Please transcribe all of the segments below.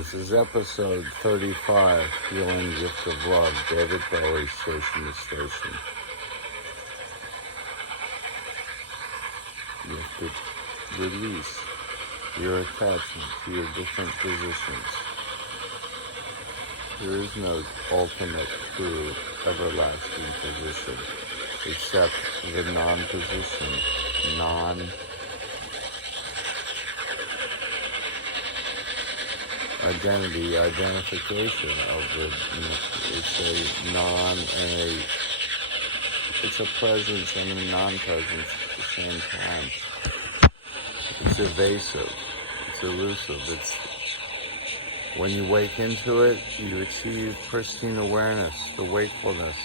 This is episode 35, Healing Gifts of Love, David Bowie, Station to Station. You have to release your attachment to your different positions. There is no ultimate, true, everlasting position, except the non-position, identification of it's a presence and a non-presence at the same time. It's evasive, it's elusive, it's when you wake into it, you achieve pristine awareness, the wakefulness,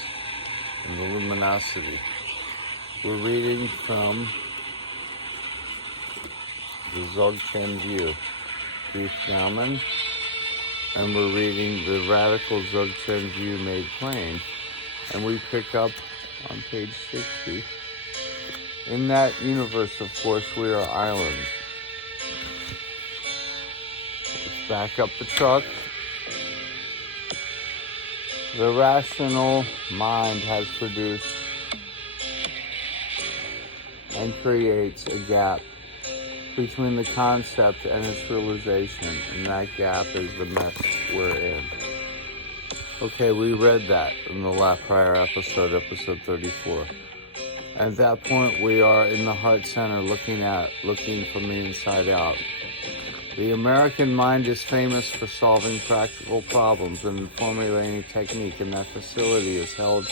and the luminosity. We're reading from the Dzogchen view, Dowman, and we're reading the radical Dzogchen view made plain, and we pick up on page 60. In that universe, of course, we are islands. Let's back up the truck. The rational mind has produced and creates a gap between the concept and its realization, and that gap is the mess we're in. Okay, we read that in the prior episode 34. At that point, we are in the heart center looking from the inside out. The American mind is famous for solving practical problems and formulating technique, and that facility is held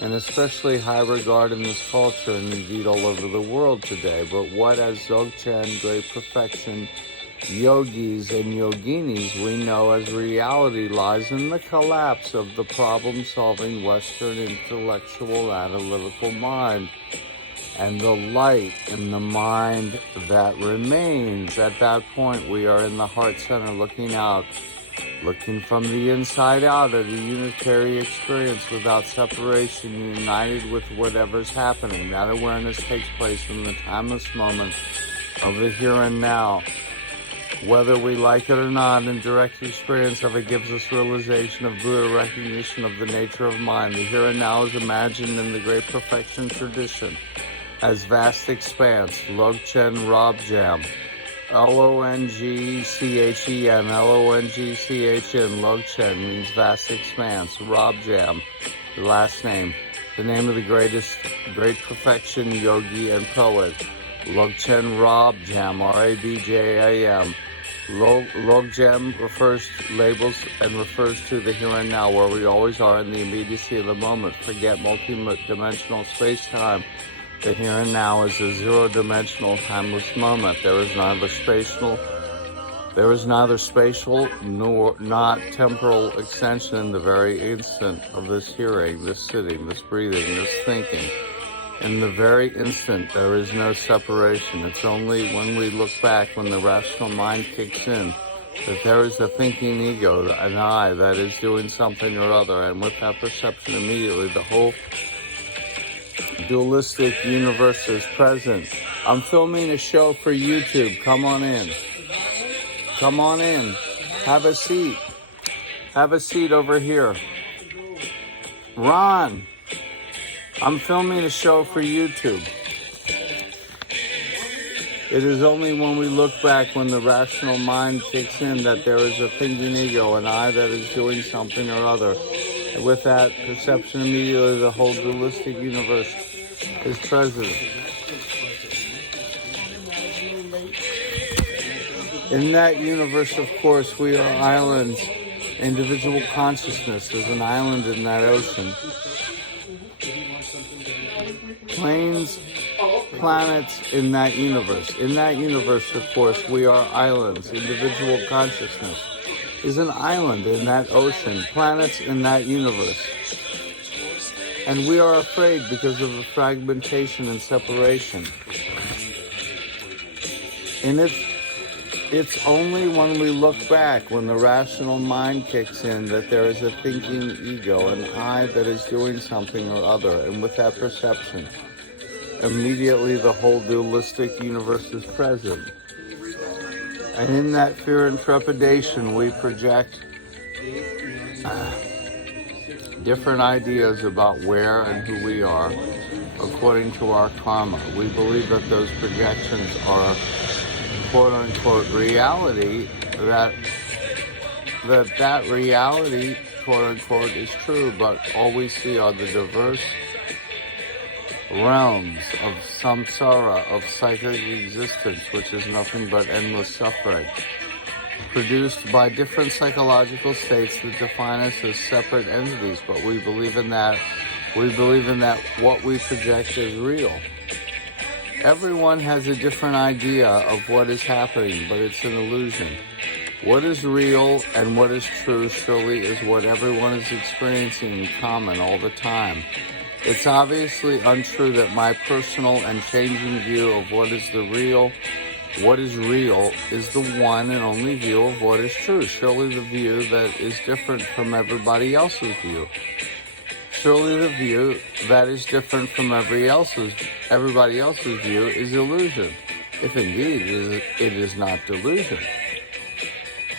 in especially high regard in this culture and indeed all over the world today. But what as Dzogchen, great perfection, yogis and yoginis we know as reality lies in the collapse of the problem-solving Western intellectual analytical mind and the light in the mind that remains. At that point, we are in the heart center looking out, looking from the inside out at a unitary experience without separation, united with whatever's happening. That awareness takes place in the timeless moment of the here and now. Whether we like it or not, in direct experience of it gives us realization of Buddha recognition of the nature of mind. The here and now is imagined in the great perfection tradition as vast expanse, Logchen Robjam. Longchen, Longchen, Logchen means vast expanse. Robjam, the last name, the name of the great perfection yogi and poet. Logchen Robjam, Rabjam. Logjam labels and refers to the here and now, where we always are in the immediacy of the moment. Forget multi-dimensional space-time. The here and now is a zero-dimensional, timeless moment. There is neither spatial nor not temporal extension in the very instant of this hearing, this sitting, this breathing, this thinking. In the very instant, there is no separation. It's only when we look back, when the rational mind kicks in, that there is a thinking ego, an I, that is doing something or other. And with that perception, immediately the whole dualistic universe is present. I'm filming a show for YouTube. Come on in. Come on in. Have a seat. Have a seat over here. Ron, I'm filming a show for YouTube. It is only when we look back, when the rational mind kicks in, that there is a thinking ego, an I that is doing something or other. And with that perception, immediately the whole dualistic universe is present. In that universe, of course, we are islands. Individual consciousness is an island in that ocean. Planes, planets in that universe. In that universe, of course, we are islands. Individual consciousness is an island in that ocean. Planets in that universe. And we are afraid because of the fragmentation and separation. And it's only when we look back, when the rational mind kicks in, that there is a thinking ego, an I that is doing something or other. And with that perception, immediately the whole dualistic universe is present. And in that fear and trepidation, we project different ideas about where and who we are according to our karma. We believe that those projections are quote-unquote reality, that reality, quote-unquote, is true, but all we see are the diverse realms of samsara, of psychic existence, which is nothing but endless suffering, produced by different psychological states that define us as separate entities, but we believe in that. We believe in that what we project is real. Everyone has a different idea of what is happening, but it's an illusion. What is real and what is true surely is what everyone is experiencing in common all the time. It's obviously untrue that my personal and changing view of what is real is the one and only view of what is true. Surely the view that is different from everybody else's view. Surely the view that is different from everybody else's view is illusion, if indeed it is not delusion.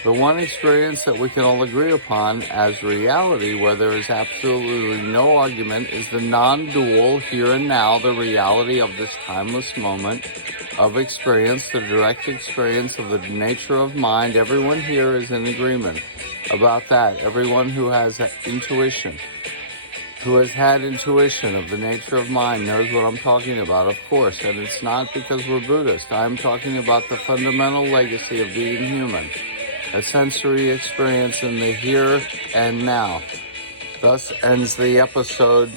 The one experience that we can all agree upon as reality, where there is absolutely no argument, is the non-dual here and now, the reality of this timeless moment of experience, the direct experience of the nature of mind. Everyone here is in agreement about that. Everyone who has intuition, who has had intuition of the nature of mind, knows what I'm talking about, of course, and it's not because we're Buddhist. I'm talking about the fundamental legacy of being human, a sensory experience in the here and now. Thus ends the episode